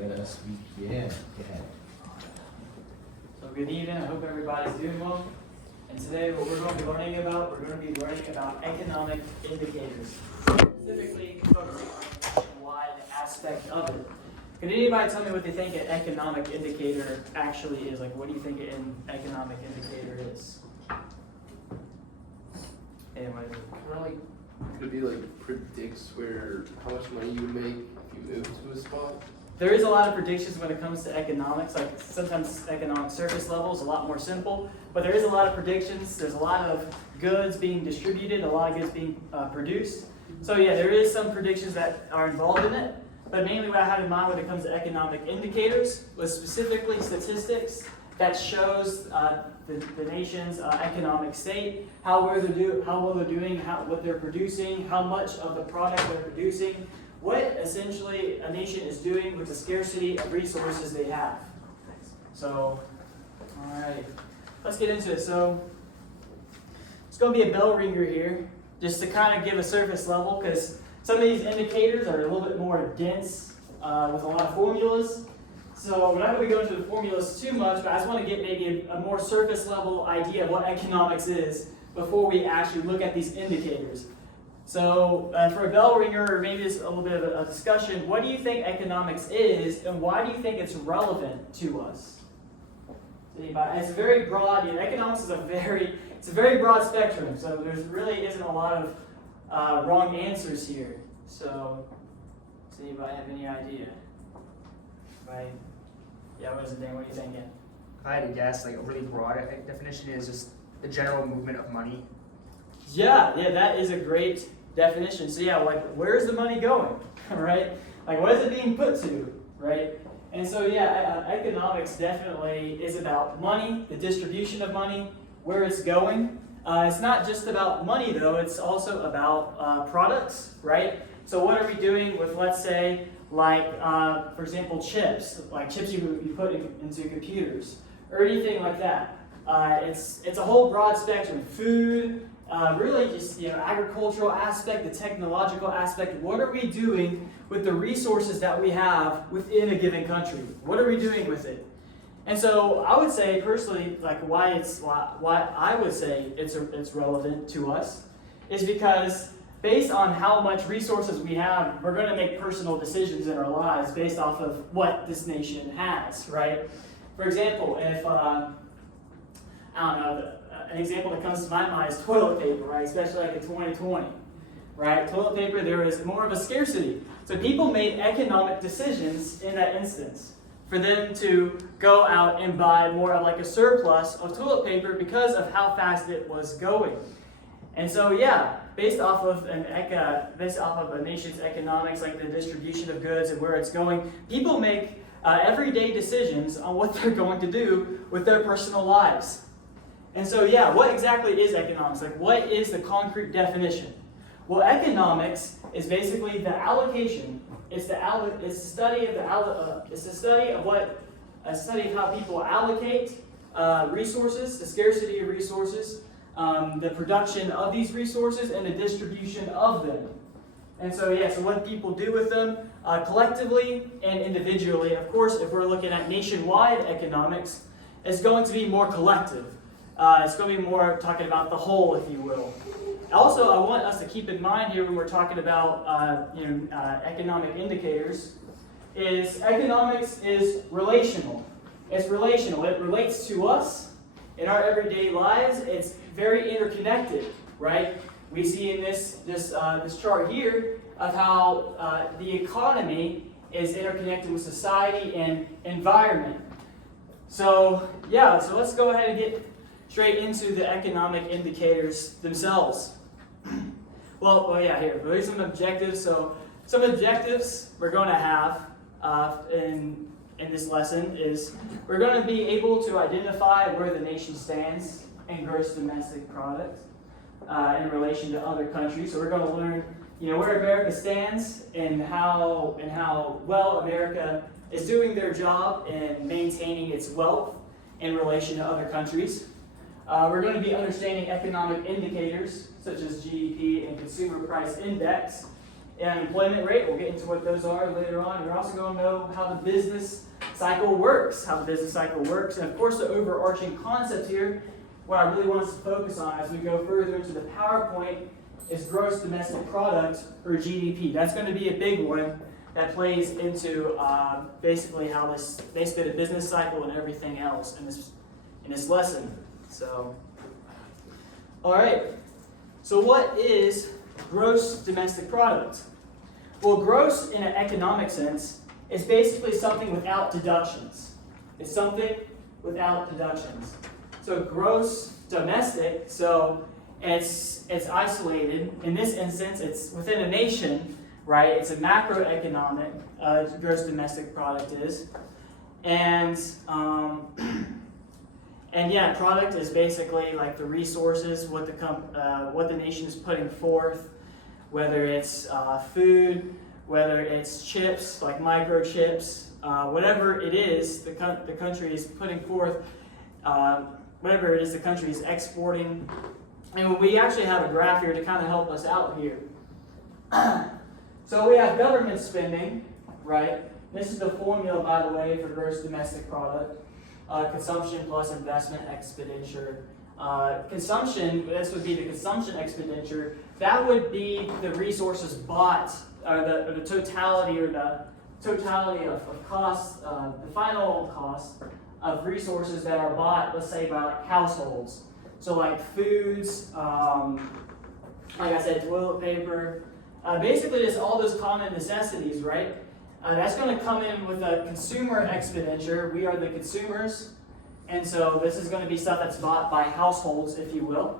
let us begin. So good evening, I hope everybody's doing well. And today what we're going to be learning about, economic indicators. Specifically focusing on the wide aspect of it. Can anybody tell me what they think an economic indicator actually is? Like, what do you think an economic indicator is? Anyway. Could it be like predicts how much money you would make if you moved to a spot? There is a lot of predictions when it comes to economics. Like sometimes economic surface level is a lot more simple, but there is a lot of predictions. There's a lot of goods being distributed, a lot of goods being produced. So yeah, there is some predictions that are involved in it, but mainly what I have in mind when it comes to economic indicators was specifically statistics that shows the nation's economic state, how well they're doing, what they're producing, how much of the product they're producing, what essentially a nation is doing with the scarcity of resources they have. So, all right, let's get into it. So, it's going to be a bell ringer here, just to kind of give a surface level, because some of these indicators are a little bit more dense with a lot of formulas. So we're not going to go into the formulas too much, but I just want to get maybe a more surface level idea of what economics is before we actually look at these indicators. So for a bell ringer, or maybe just a little bit of a discussion, what do you think economics is, and why do you think it's relevant to us? It's very broad. Economics is a very broad spectrum, so there really isn't a lot of wrong answers here. So does anybody have any idea? Right. Yeah, what is it, Dan? What are you thinking? If I had to guess, like a really broad definition is just the general movement of money. Yeah, that is a great definition. So yeah, like where's the money going, right? Like what is it being put to, right? And so yeah, economics definitely is about money, the distribution of money, where it's going. It's not just about money though, it's also about products, right? So what are we doing with, let's say, like, for example, chips, like chips you put into computers, or anything like that. It's a whole broad spectrum. Food, really just agricultural aspect, the technological aspect. What are we doing with the resources that we have within a given country? What are we doing with it? And so I would say personally, like why I would say it's relevant to us is because based on how much resources we have, we're going to make personal decisions in our lives based off of what this nation has, right? For example, if, I don't know, an example that comes to my mind is toilet paper, right? Especially like in 2020, right? Toilet paper, there is more of a scarcity. So people made economic decisions in that instance for them to go out and buy more of like a surplus of toilet paper because of how fast it was going. And so, yeah, based off of a nation's economics, like the distribution of goods and where it's going, people make everyday decisions on what they're going to do with their personal lives. And so, yeah, what exactly is economics? Like, what is the concrete definition? Well, economics is basically the allocation. It's the study of how people allocate resources, the scarcity of resources. The production of these resources and the distribution of them. And so, yeah, so what people do with them collectively and individually. Of course, if we're looking at nationwide economics, it's going to be more collective. It's going to be more talking about the whole, if you will. Also, I want us to keep in mind here when we're talking about economic indicators, is economics is relational. It's relational. It relates to us in our everyday lives. It's very interconnected, right? We see in this chart here of how the economy is interconnected with society and environment. So yeah, so let's go ahead and get straight into the economic indicators themselves. Well, yeah, here. Here's some objectives. So some objectives we're going to have in this lesson is we're going to be able to identify where the nation stands in gross domestic product in relation to other countries. So we're going to learn, where America stands and how well America is doing their job in maintaining its wealth in relation to other countries. We're going to be understanding economic indicators such as GDP and consumer price index and employment rate. We'll get into what those are later on. You're also going to know how the business cycle works, and of course the overarching concept here, what I really want us to focus on as we go further into the PowerPoint, is gross domestic product, or GDP. That's going to be a big one that plays into basically the business cycle and everything else in this lesson. So, all right. So what is gross domestic product? Well, gross in an economic sense is basically something without deductions. It's something without deductions. So gross domestic, so it's isolated. In this instance, it's within a nation, right? It's a macroeconomic gross domestic product is. And yeah, product is basically like the resources, what the nation is putting forth, whether it's food, whether it's chips, like microchips, whatever it is the country is putting forth, whatever it is the country is exporting. And we actually have a graph here to kind of help us out here. So we have government spending, right? This is the formula, by the way, for gross domestic product. Consumption plus investment expenditure. Consumption, this would be the consumption expenditure. That would be the resources bought, the totality of costs, the final cost of resources that are bought, let's say by like households. So like foods, like I said, toilet paper, basically just all those common necessities, right? That's going to come in with a consumer expenditure. We are the consumers, and so this is going to be stuff that's bought by households, if you will.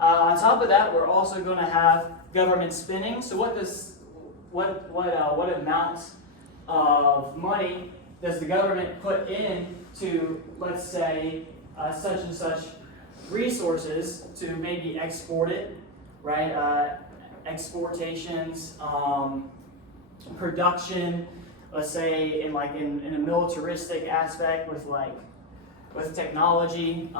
On top of that, we're also going to have government spending. So what amount of money does the government put in to, let's say, such and such resources to maybe export it, right? Exportations, production, let's say in a militaristic aspect with technology,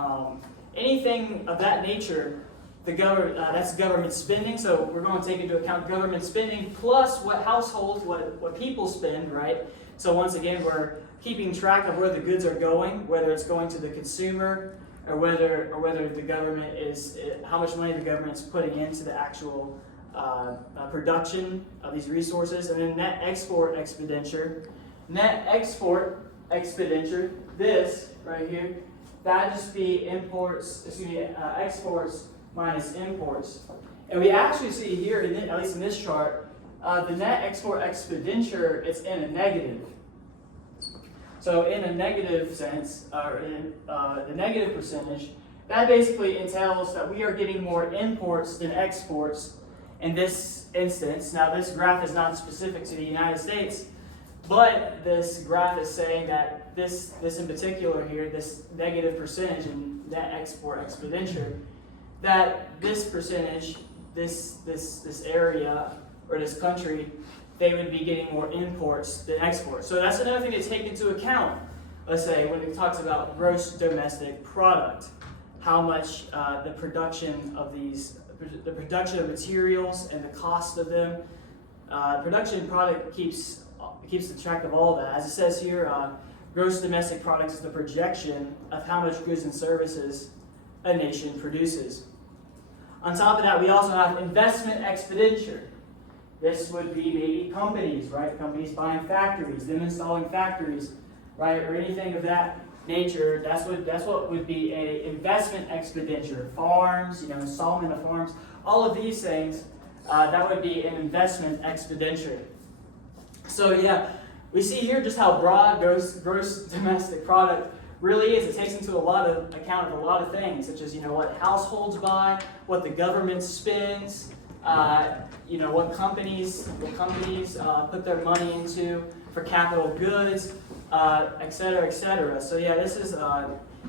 anything of that nature. That's government spending. So we're going to take into account government spending plus what households, what people spend, right? So once again, we're keeping track of where the goods are going, whether it's going to the consumer or whether the government how much money the government's putting into the actual production of these resources. And then net export expenditure, this right here, that'd just be exports minus imports. And we actually see here, at least in this chart, the net export expenditure, it's in a negative. So in a negative sense, or in the negative percentage, that basically entails that we are getting more imports than exports in this instance. Now this graph is not specific to the United States, but this graph is saying that this in particular here, this negative percentage in net export expenditure, that this percentage, this area or this country, they would be getting more imports than exports. So that's another thing to take into account. Let's say when it talks about gross domestic product, how much the production of materials and the cost of them. Production product keeps the track of all that. As it says here, gross domestic product is the projection of how much goods and services a nation produces. On top of that, we also have investment expenditure. This would be maybe companies, right? Companies buying factories, them installing factories, right? Or anything of that nature. That's what would be a investment expenditure. Farms, installment of farms, all of these things, that would be an investment expenditure. So yeah, we see here just how broad gross domestic product really is. It takes into account of a lot of things, such as what households buy, what the government spends, what companies put their money into for capital goods, et cetera, et cetera. So yeah, this is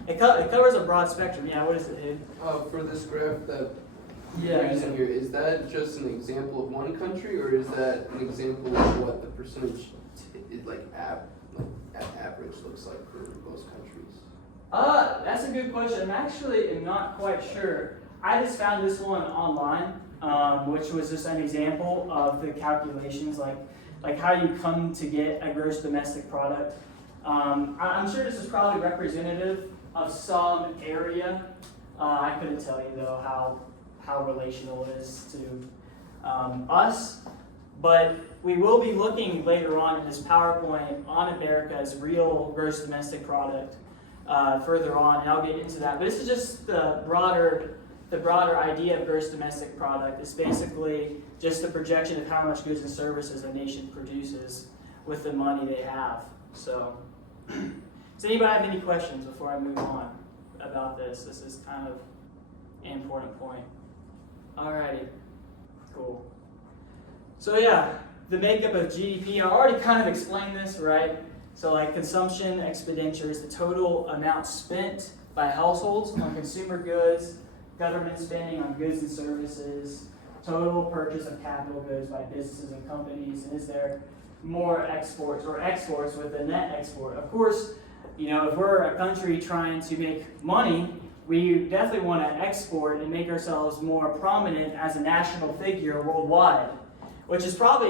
it covers a broad spectrum. Yeah, what is it, Abe? For this graph that you're using here, is that just an example of one country, or is that an example of what the percentage at average looks like for most countries? That's a good question. I'm actually not quite sure. I just found this one online, which was just an example of the calculations, like how you come to get a gross domestic product. I'm sure this is probably representative of some area. I couldn't tell you though how relational it is to us, but we will be looking later on in this PowerPoint on America's real gross domestic product further on, and I'll get into that. But this is just the broader idea of gross domestic product. It's basically just a projection of how much goods and services a nation produces with the money they have. So, does anybody have any questions before I move on about this? This is kind of an important point. Alrighty, cool. So yeah, the makeup of GDP, I already kind of explained this, right? So like consumption expenditures, the total amount spent by households on consumer goods, government spending on goods and services, total purchase of capital goods by businesses and companies, and is there more exports or exports with a net export? Of course, you know, if we're a country trying to make money, we definitely want to export and make ourselves more prominent as a national figure worldwide, which is one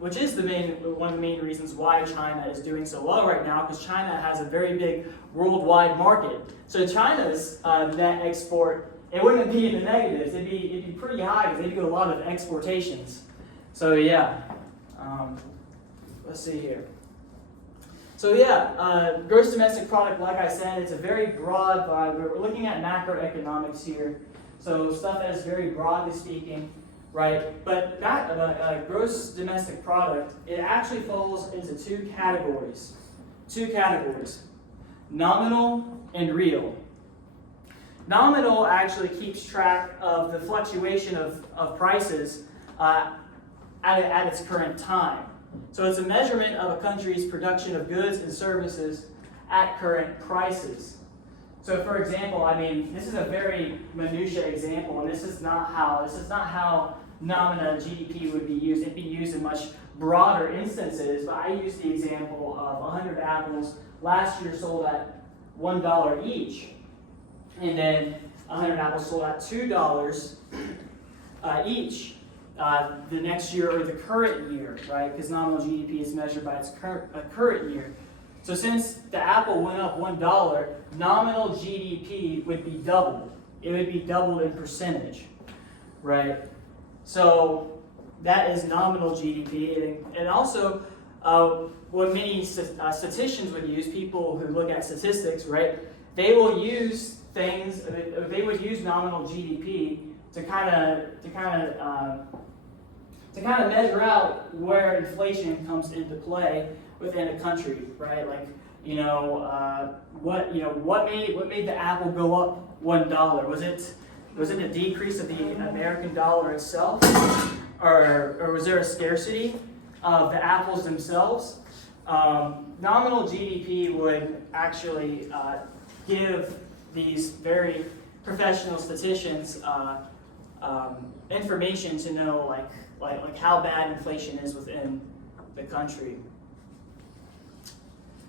of the main reasons why China is doing so well right now, because China has a very big worldwide market. So China's net export, it wouldn't be in the negatives, it'd be pretty high because they do a lot of exportations. So yeah, let's see here. So yeah, gross domestic product, like I said, it's a very broad, we're looking at macroeconomics here. So stuff that is very broadly speaking, right? But that gross domestic product, it actually falls into two categories, nominal and real. Nominal actually keeps track of the fluctuation of prices at its current time. So it's a measurement of a country's production of goods and services at current prices. So for example, I mean, this is a very minutiae example, and this is not how nominal GDP would be used. It'd be used in much broader instances, but I use the example of 100 apples last year sold at $1 each, and then 100 apples sold at $2 each. The next year or the current year, right? Because nominal GDP is measured by its current year. So since the apple went up $1, nominal GDP would be doubled. It would be doubled in percentage, right? So that is nominal GDP. And also, what many statisticians would use, people who look at statistics, right? They will use nominal GDP to kind of measure out where inflation comes into play within a country, right? Like, what made the apple go up $1? Was it a decrease of the American dollar itself, or was there a scarcity of the apples themselves? Nominal GDP would actually give these very professional statisticians information to know like how bad inflation is within the country.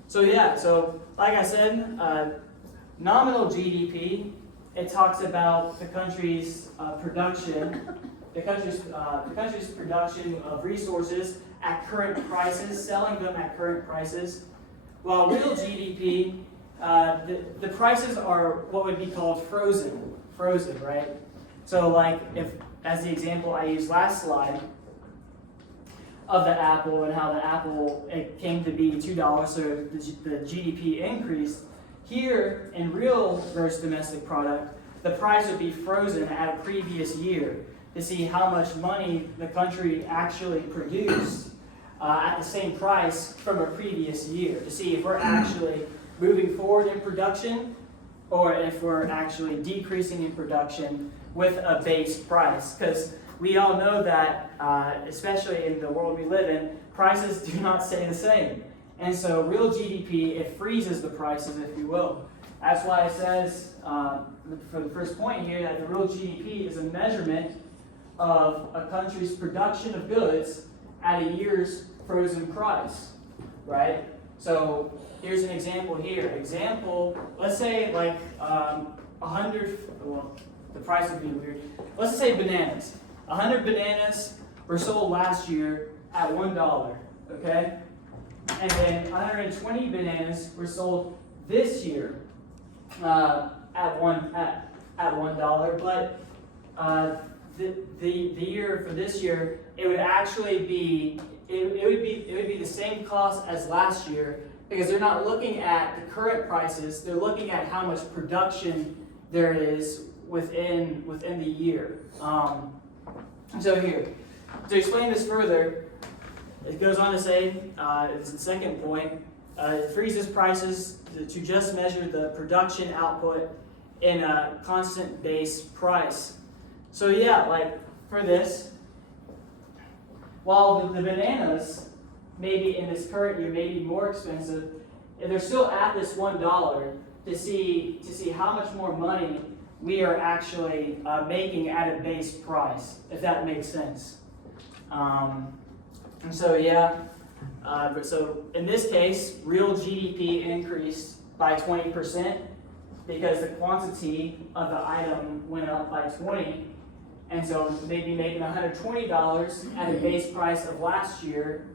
So yeah, so like I said, nominal GDP, it talks about the country's production, the country's production of resources at current prices, selling them at current prices. While real GDP, the prices are what would be called frozen, right? So like if, as the example I used last slide of the apple and how the apple, it came to be $2, so the GDP increased. Here in real gross domestic product, the price would be frozen at a previous year to see how much money the country actually produced at the same price from a previous year, to see if we're actually moving forward in production or if we're actually decreasing in production with a base price. Because we all know that, especially in the world we live in, prices do not stay the same. And so real GDP, it freezes the prices, if you will. That's why it says, for the first point here, that the real GDP is a measurement of a country's production of goods at a year's frozen price, right? So here's an example here. Let's say like 100, well, the price would be weird. Let's say bananas. 100 bananas were sold last year at $1, okay? And then 120 bananas were sold this year at $1. But the year for this year, it would actually be it would be the same cost as last year, because they're not looking at the current prices. They're looking at how much production there is within the year. So here, to explain this further, it goes on to say, it's the second point, it freezes prices to just measure the production output in a constant base price. So yeah, like for this, while the bananas maybe in this current year may be more expensive, if they're still at this $1 to see how much more money we are actually making at a base price, if that makes sense. And so yeah, so in this case, real GDP increased by 20% because the quantity of the item went up by 20. And so they'd be making $120 at a base price of last year,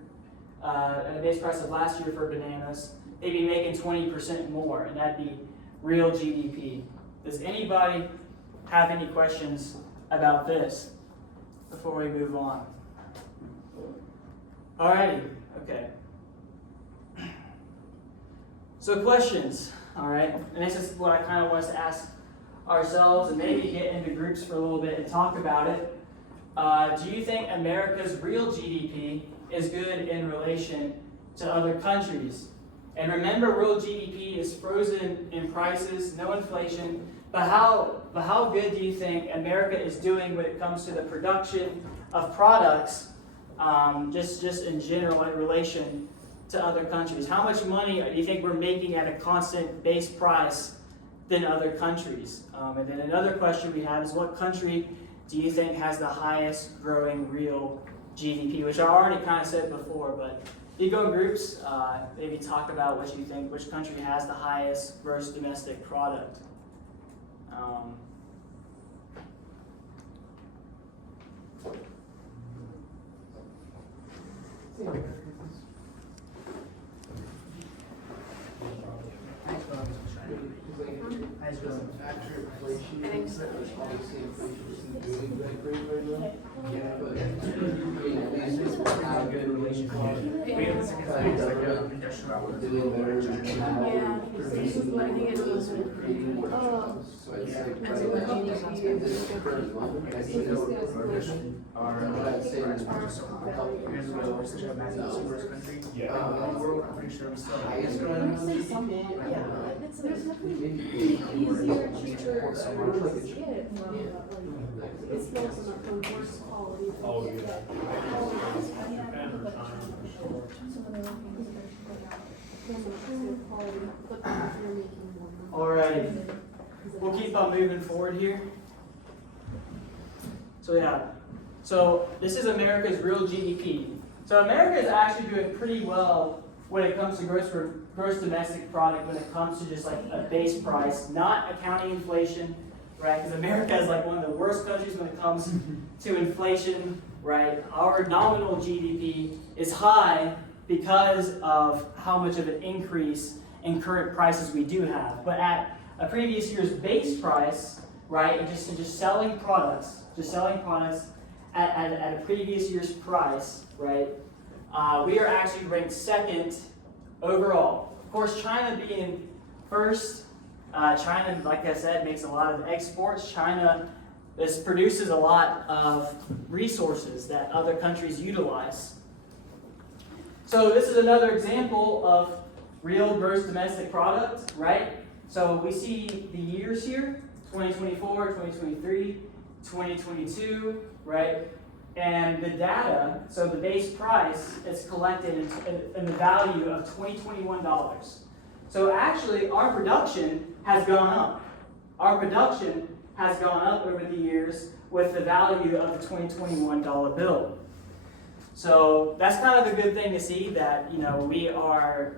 for bananas. They'd be making 20% more, and that'd be real GDP. Does anybody have any questions about this before we move on? Alrighty, okay. So questions, all right? And this is what I kind of want us to ask ourselves and maybe get into groups for a little bit and talk about it. Do you think America's real GDP is good in relation to other countries? And remember, real GDP is frozen in prices, no inflation. But how good do you think America is doing when it comes to the production of products, just in general in relation to other countries? How much money do you think we're making at a constant base price than other countries? And then another question we have is, what country do you think has the highest growing real GDP? Which I already kind of said before, but you go in groups, maybe talk about what you think, which country has the highest gross domestic product. After inflation, obviously inflation isn't doing that great right now. Yeah, but I mean, at least it's have good relationship. We have the second thing is like industrial Doing better than Yeah, producing more goods and creating more jobs. So I'd say right now, at this current moment, I think what I'd say is Here's what we're such a massive super's country. I'm pretty sure we still highest growing GDP. There's nothing Maybe easier, cheaper, so much like it get it from, it's not from worse quality. Oh, yeah. Alrighty, we'll keep on moving forward here. So yeah, so this is America's real GDP. So America is actually doing pretty well when it comes to gross domestic product, when it comes to just like a base price, not accounting inflation, right? Because America is like one of the worst countries when it comes to inflation, right? Our nominal GDP is high because of how much of an increase in current prices we do have. But at a previous year's base price, right, and just selling products at a previous year's price, right, we are actually ranked second overall. Of course, China being first, China, like I said, makes a lot of exports. China produces a lot of resources that other countries utilize. So this is another example of real gross domestic product, right? So we see the years here, 2024, 2023, 2022, right? And the data, so the base price is collected in the value of $2021. So actually our production has gone up. Our production has gone up over the years with the value of the $2021 bill. So that's kind of a good thing to see, that we are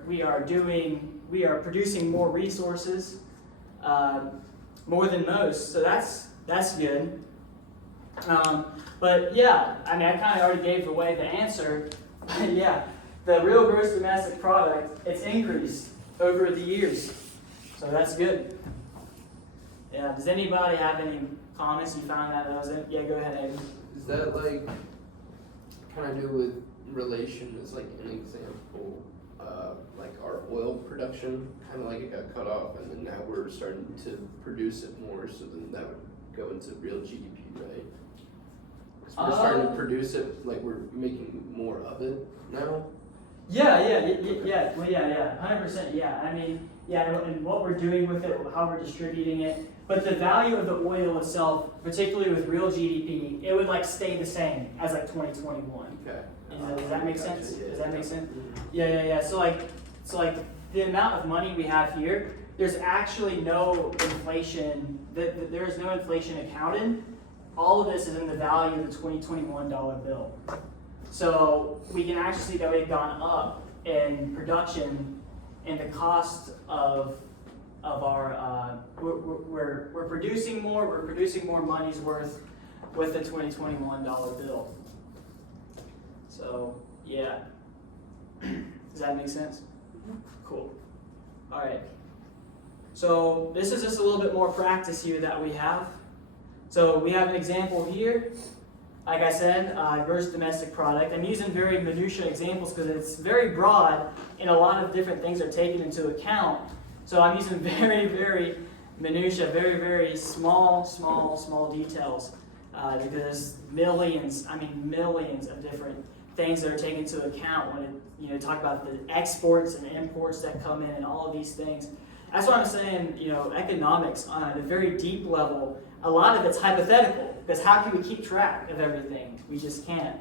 producing more resources, more than most. So that's good. But yeah, I mean, I kind of already gave away the answer. But yeah, the real gross domestic product, it's increased over the years. So that's good. Yeah, does anybody have any comments? You found that was it? Yeah, go ahead, Aiden. Is that like kind of do with relation as like an example, like our oil production, kind of like it got cut off and then now we're starting to produce it more, so then that would go into real GDP, right? 'Cause we're starting to produce it, like we're making more of it now. Yeah, 100%, yeah. I mean, yeah, and what we're doing with it, how we're distributing it, but the value of the oil itself, particularly with real GDP, it would like stay the same as like 2021. Okay. Does that make sense? Gotcha, yeah. Does that make sense? Mhm. Yeah. So like the amount of money we have here, there's actually no inflation. There is no inflation accounted. All of this is in the value of the 2021 dollar bill. So we can actually see that we've gone up in production and the cost of our we're producing more. We're producing more money's worth with the 2021 dollar bill. So yeah, does that make sense? Cool. All right. So this is just a little bit more practice here that we have. So we have an example here. Like I said, gross domestic product. I'm using very minutiae examples because it's very broad and a lot of different things are taken into account. So I'm using very, very minutiae, very, very small details because millions of different things that are taken into account when talk about the exports and imports that come in and all of these things. That's why I'm saying, economics on a very deep level, a lot of it's hypothetical, because how can we keep track of everything? We just can't.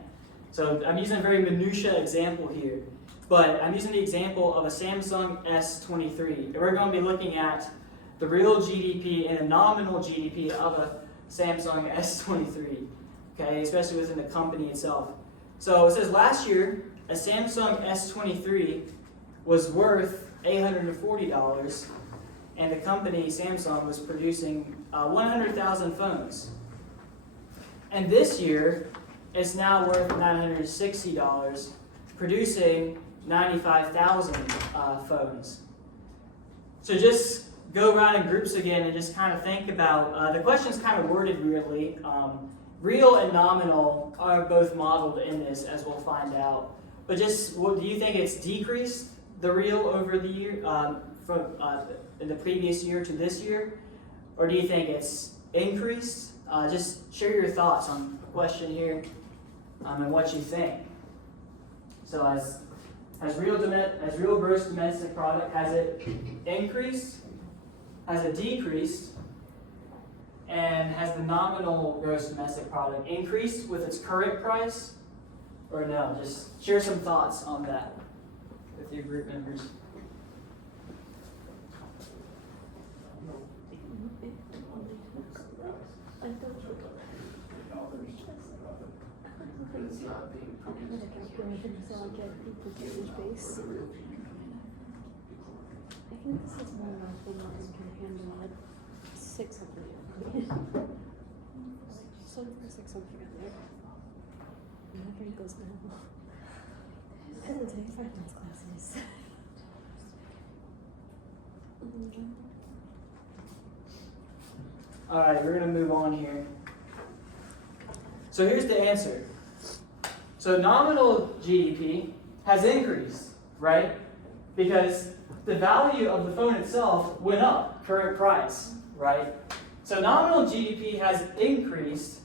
So I'm using a very minutiae example here, but I'm using the example of a Samsung S23. And we're going to be looking at the real GDP and a nominal GDP of a Samsung S23, okay, especially within the company itself. So it says last year, a Samsung S23 was worth $840, and the company Samsung was producing 100,000 phones. And this year, it's now worth $960, producing 95,000 phones. So just go around in groups again and just kind of think about, the question's kind of worded weirdly. Real and nominal are both modeled in this, as we'll find out. But just, do you think it's decreased, the real, over the year, from in the previous year to this year? Or do you think it's increased? Just share your thoughts on the question here and what you think. So has real gross domestic product, has it increased? Has it decreased? And has the nominal gross domestic product increased with its current price? Or no? Just share some thoughts on that with your group members. But it's not being produced. So I get percentage base. For the real GDP. I think this is more enough than I can handle like 600. Something 600 in there. Whenever it goes now. And the day finance classes. All right, we're going to move on here. So here's the answer. So nominal GDP has increased, right? Because the value of the phone itself went up, current price, right? So nominal GDP has increased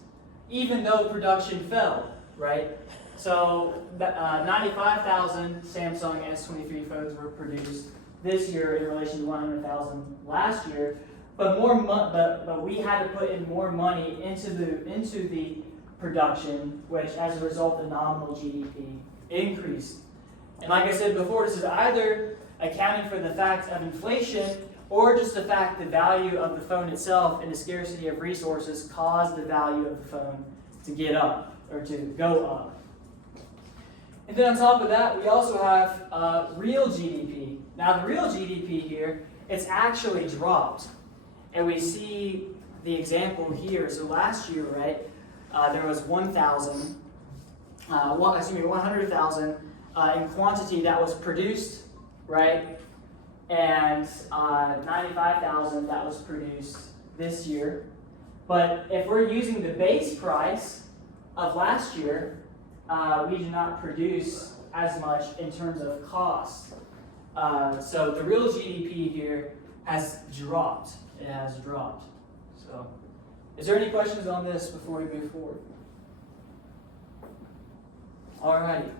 even though production fell, right? So 95,000 Samsung S23 phones were produced this year in relation to 100,000 last year, but but we had to put in more money into the production, which as a result the nominal GDP increased. And like I said before, this is either accounting for the fact of inflation or just the fact the value of the phone itself and the scarcity of resources caused the value of the phone to get up or to go up. And then on top of that, we also have real GDP. Now the real GDP here, it's actually dropped. And we see the example here. So last year, right, there was 100,000 in quantity that was produced, right? And 95,000 that was produced this year. But if we're using the base price of last year, we do not produce as much in terms of cost. So the real GDP here has dropped. It has dropped. So, is there any questions on this before we move forward? Alrighty.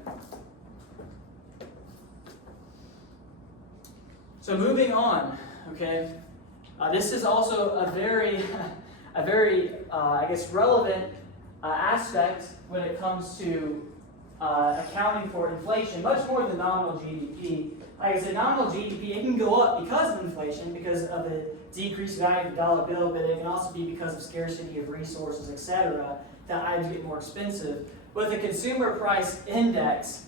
So moving on, okay. This is also a very, I guess, relevant aspect when it comes to accounting for inflation, much more than nominal GDP. Like I said, nominal GDP, it can go up because of inflation, because of the decreased value of the dollar bill, but it can also be because of scarcity of resources, etc. That items get more expensive. With the consumer price index,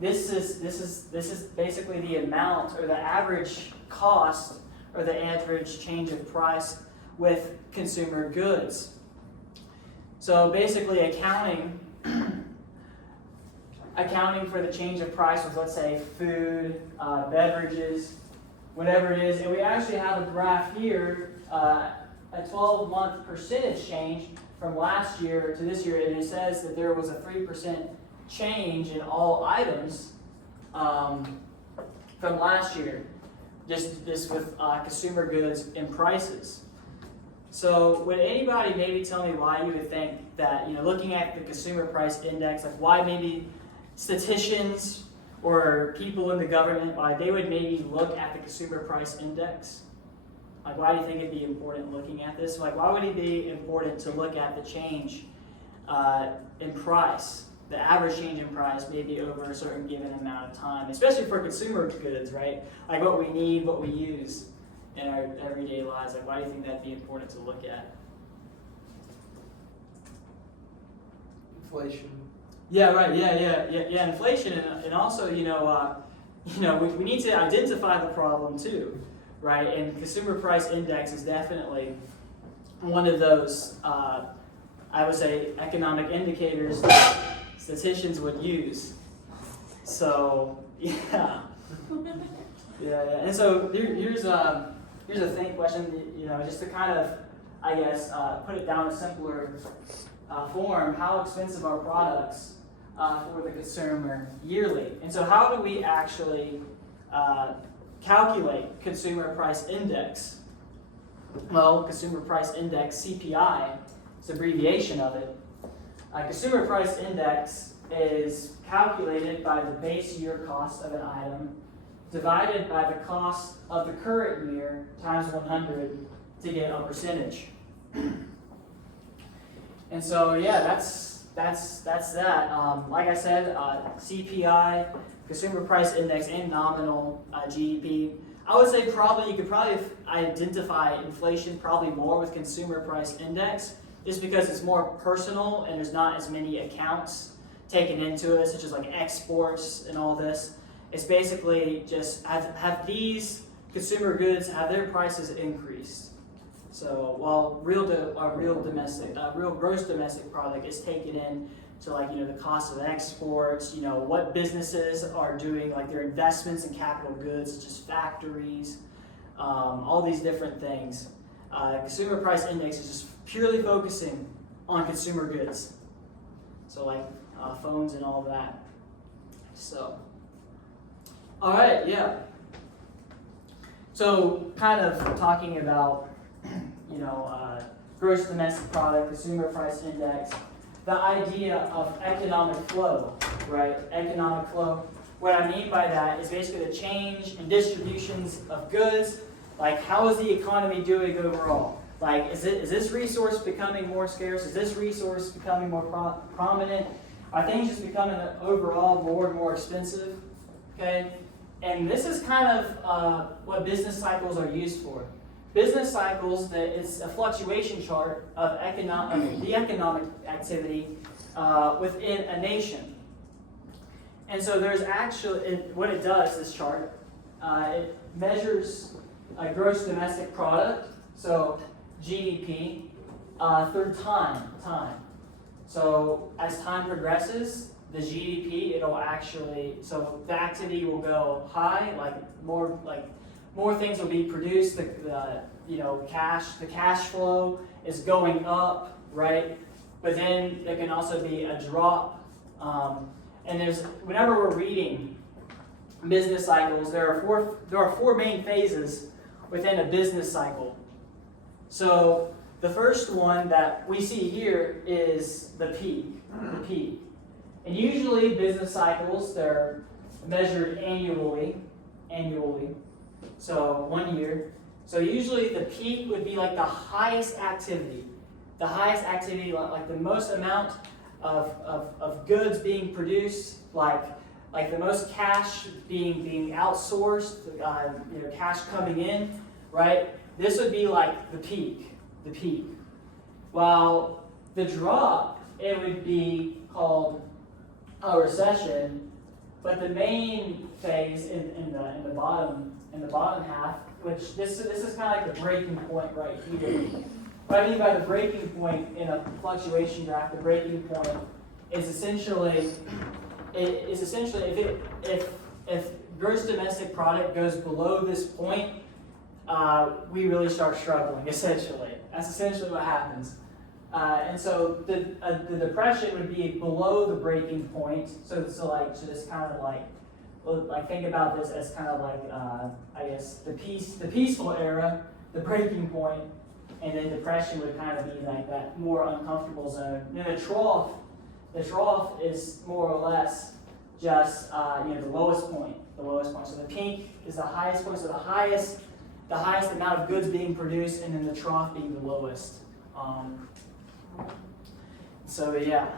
this is basically the amount or the average cost or the average change of price with consumer goods. So basically accounting for the change of price with, let's say, food, beverages, whatever it is. And we actually have a graph here, a 12-month percentage change from last year to this year. And it says that there was a 3% change in all items from last year, just with consumer goods and prices. So would anybody maybe tell me why you would think that, looking at the consumer price index, like why maybe statisticians or people in the government, why they would maybe look at the consumer price index? Like, why do you think it'd be important looking at this? Like, why would it be important to look at the change in price, the average change in price, maybe over a certain given amount of time, especially for consumer goods, right? Like what we need, what we use in our everyday lives. Like, why do you think that'd be important to look at? Inflation. Yeah, right. Yeah. Inflation, and also, we need to identify the problem too, right? And consumer price index is definitely one of those, I would say, economic indicators that statisticians would use. So, yeah. And so here's a think question, just to kind of, I guess, put it down in simpler form. How expensive are products for the consumer yearly? And so how do we actually calculate consumer price index? Well, consumer price index, CPI, is an abbreviation of it. Consumer price index is calculated by the base year cost of an item divided by the cost of the current year times 100 to get a percentage. And so, yeah, that's that. Like I said, CPI, consumer price index, and nominal GDP. I would say you could probably identify inflation probably more with consumer price index, just because it's more personal and there's not as many accounts taken into it, such as like exports and all this. It's basically just have these consumer goods, have their prices increased. So while real gross domestic product is taken in to the cost of exports, what businesses are doing, like their investments in capital goods, such as factories, all these different things. Consumer price index is just purely focusing on consumer goods. So like phones and all that. So, all right, yeah. So kind of talking about, gross domestic product, consumer price index, the idea of economic flow, right? Economic flow. What I mean by that is basically the change in distributions of goods. Like, how is the economy doing overall? Like, is this resource becoming more scarce? Is this resource becoming more prominent? Are things just becoming overall more and more expensive? Okay? And this is kind of what business cycles are used for. Business cycles, it's a fluctuation chart of the economic activity within a nation. And so there's actually, what it does, this chart, it measures gross domestic product, so GDP, through time. So as time progresses, the GDP, so the activity will go high, like more things will be produced, the cash flow is going up, right? But then there can also be a drop. And whenever we're reading business cycles, there are four main phases within a business cycle. So the first one that we see here is the peak. And usually business cycles, they're measured annually. So 1 year. So usually the peak would be like the highest activity. Like the most amount of goods being produced, like the most cash being outsourced, cash coming in, right? This would be like the peak. While the drop, it would be called a recession, but the main phase in the bottom half, which this is kind of like the breaking point right here. What I mean by the breaking point in a fluctuation graph, the breaking point is essentially if gross domestic product goes below this point, we really start struggling. Essentially, that's essentially what happens. And so the depression would be below the breaking point. So just kind of like think about this as kind of like I guess the peaceful era, the breaking point, and then depression would kind of be like that more uncomfortable zone. And then the trough is more or less just the lowest point. So the peak is the highest point. So the highest amount of goods being produced, and then the trough being the lowest. So yeah.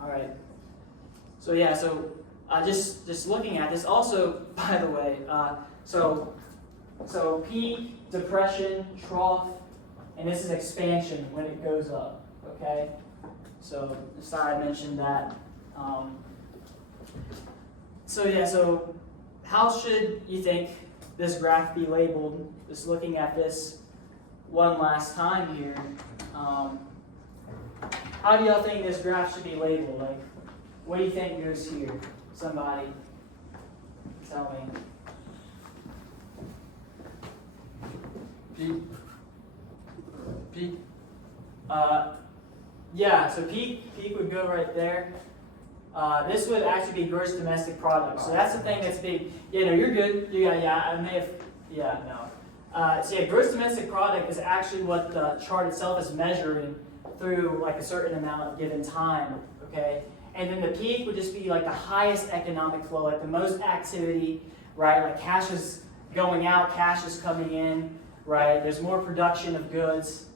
All right. So yeah. So just looking at this. Also, by the way, so peak, depression, trough, and this is expansion when it goes up. Okay. So just thought I mentioned that. So yeah. So how should you think this graph be labeled? Just looking at this one last time here. How do y'all think this graph should be labeled? Like, what do you think goes here? Somebody tell me. Peak. Yeah, so peak would go right there. This would actually be gross domestic product. So that's the thing that's big. Yeah, no, you're good. So yeah, gross domestic product is actually what the chart itself is measuring through like a certain amount of given time, okay? And then the peak would just be like the highest economic flow, like the most activity, right? Like cash is going out, cash is coming in, right? There's more production of goods.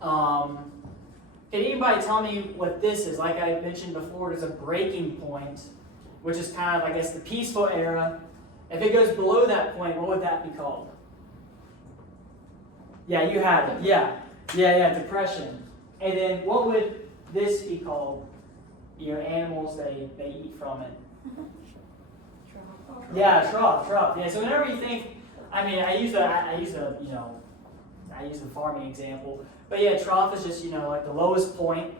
Can anybody tell me what this is? Like I mentioned before, there's a breaking point, which is kind of, I guess, the peaceful era. If it goes below that point, what would that be called? Yeah, you had it. Yeah, depression. And then what would this be called? Animals, they eat from it. Trough. Yeah, trough. Yeah, so whenever you think, I use the farming example. But yeah, trough is just, like the lowest point.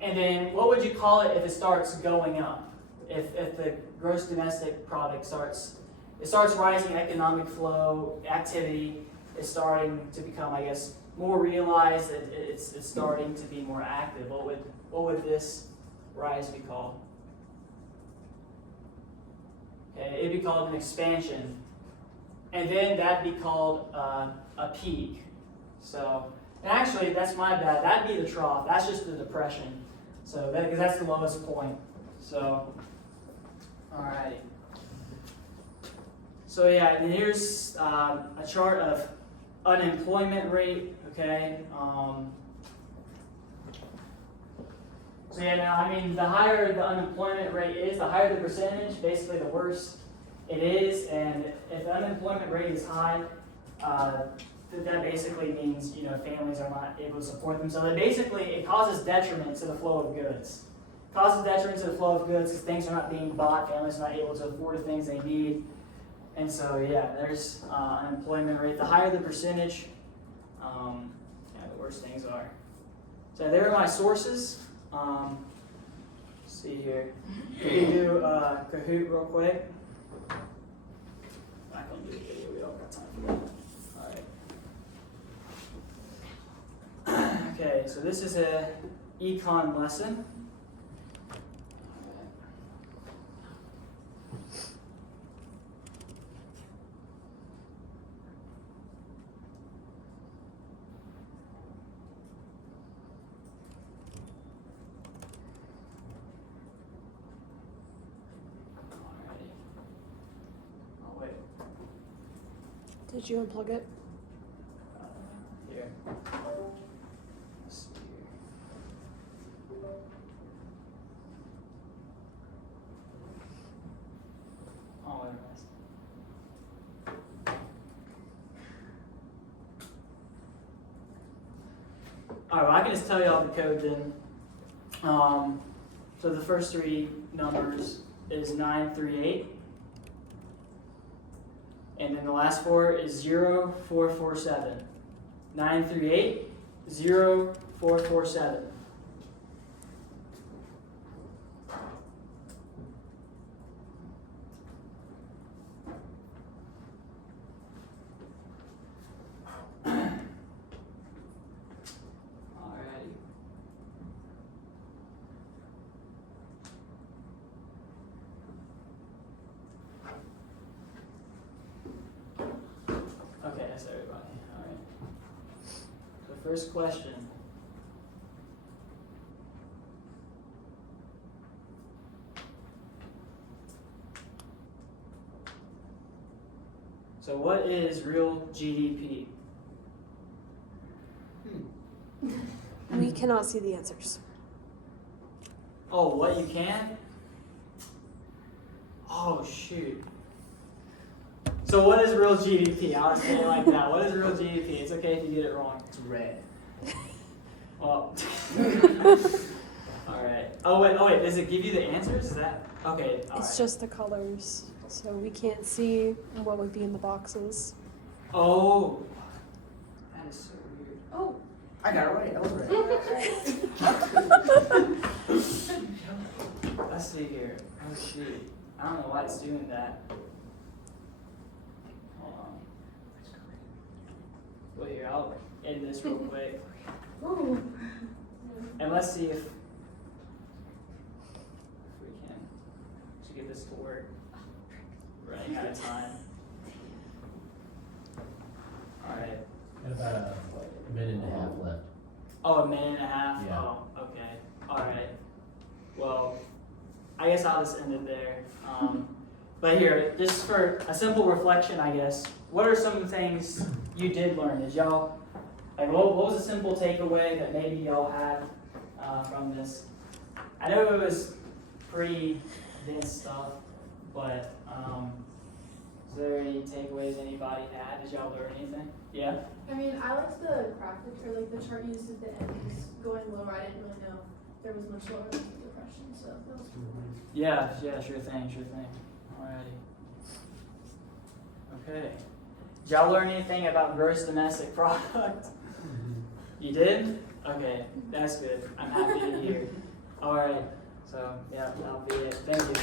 And then what would you call it if it starts going up? If the gross domestic product starts rising, economic flow, activity is starting to become, I guess, more realized, it's starting to be more active. What would this rise be called? Okay, it'd be called an expansion. And then that'd be called a peak. So, and actually, that's my bad. That'd be the trough. That's just the depression. So, because that's the lowest point. So, alrighty. So yeah, and here's a chart of unemployment rate. Okay. So yeah, now the higher the unemployment rate is, the higher the percentage, basically the worse it is. And if the unemployment rate is high, that basically means families are not able to support themselves. And basically, it causes detriment to the flow of goods. It causes detriment to the flow of goods because things are not being bought, families are not able to afford the things they need. And so yeah, there's unemployment rate. The higher the percentage, the worse things are. So there are my sources. Let's see here. We can do Kahoot real quick. I'm not gonna do a video. We don't got time for that. All right. Okay, so this is a econ lesson. Alrighty. Oh wait. Did you unplug it? Here. Let's see here. Oh, wait a minute. Alright, well, I can just tell y'all the code then. So the first three numbers is 938. And then the last four is 0447. 938 0447. Alrighty. Okay, that's everybody. Alright. The first question. So what is real GDP? We cannot see the answers. Oh, what you can? Oh, shoot. So what is real GDP? I'll say it like that. What is real GDP? It's okay if you get it wrong. It's red. Well, all right. Oh wait, does it give you the answers? Is that okay? All It's right. just the colors, so we can't see what would be in the boxes. Oh, that is so weird. Oh, I got it right. That was right. Let's see here. Oh shoot. I don't know why it's doing that. Hold on. Well, here I'll end this real quick, ooh. and let's see if we can to get this to work. Running out of time. All right. Got about a minute and a half left. Oh, a minute and a half? Yeah. Oh, okay. Alright. Well, I guess I'll just end it there. But here, just for a simple reflection, I guess, what are some things you did learn? Did y'all, like, what was a simple takeaway that maybe y'all had from this? I know it was pretty dense stuff, but is there any takeaways anybody had? Did y'all learn anything? Yeah? I mean, I liked the graphic or like the chart used at the end, just going lower. I didn't really know there was much lower than the depression, so that was cool. Yeah, sure thing. Alrighty. Okay. Did y'all learn anything about gross domestic product? You did? Okay, that's good. I'm happy to hear. Alright, so yeah, that'll be it. Thank you.